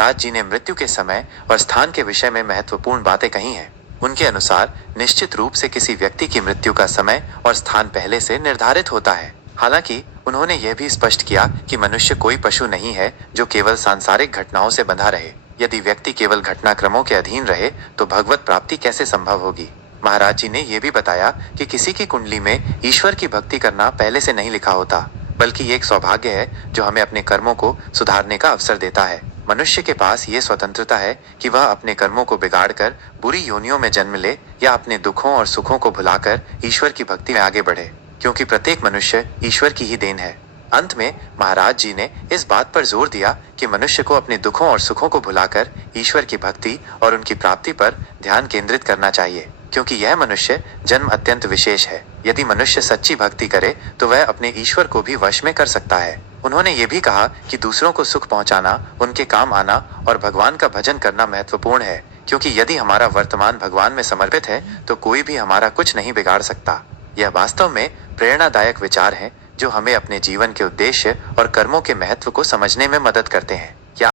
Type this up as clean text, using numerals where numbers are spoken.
महाराज जी ने मृत्यु के समय और स्थान के विषय में महत्वपूर्ण बातें कही हैं। उनके अनुसार निश्चित रूप से किसी व्यक्ति की मृत्यु का समय और स्थान पहले से निर्धारित होता है। हालांकि उन्होंने यह भी स्पष्ट किया कि मनुष्य कोई पशु नहीं है जो केवल सांसारिक घटनाओं से बंधा रहे। यदि व्यक्ति केवल घटनाक्रमों के अधीन रहे तो भगवत प्राप्ति कैसे संभव होगी। महाराज जी ने यह भी बताया कि किसी की कुंडली में ईश्वर की भक्ति करना पहले से नहीं लिखा होता, बल्कि ये एक सौभाग्य है जो हमें अपने कर्मों को सुधारने का अवसर देता है। मनुष्य के पास ये स्वतंत्रता है कि वह अपने कर्मों को बिगाड़कर बुरी योनियों में जन्म ले या अपने दुखों और सुखों को भुलाकर ईश्वर की भक्ति में आगे बढ़े, क्योंकि प्रत्येक मनुष्य ईश्वर की ही देन है। अंत में महाराज जी ने इस बात पर जोर दिया कि मनुष्य को अपने दुखों और सुखों को भुलाकर ईश्वर की भक्ति और उनकी प्राप्ति पर ध्यान केंद्रित करना चाहिए, क्योंकि यह मनुष्य जन्म अत्यंत विशेष है। यदि मनुष्य सच्ची भक्ति करे तो वह अपने ईश्वर को भी वश में कर सकता है। उन्होंने ये भी कहा कि दूसरों को सुख पहुंचाना, उनके काम आना और भगवान का भजन करना महत्वपूर्ण है, क्योंकि यदि हमारा वर्तमान भगवान में समर्पित है तो कोई भी हमारा कुछ नहीं बिगाड़ सकता। यह वास्तव में प्रेरणादायक विचार हैं जो हमें अपने जीवन के उद्देश्य और कर्मों के महत्व को समझने में मदद करते हैं।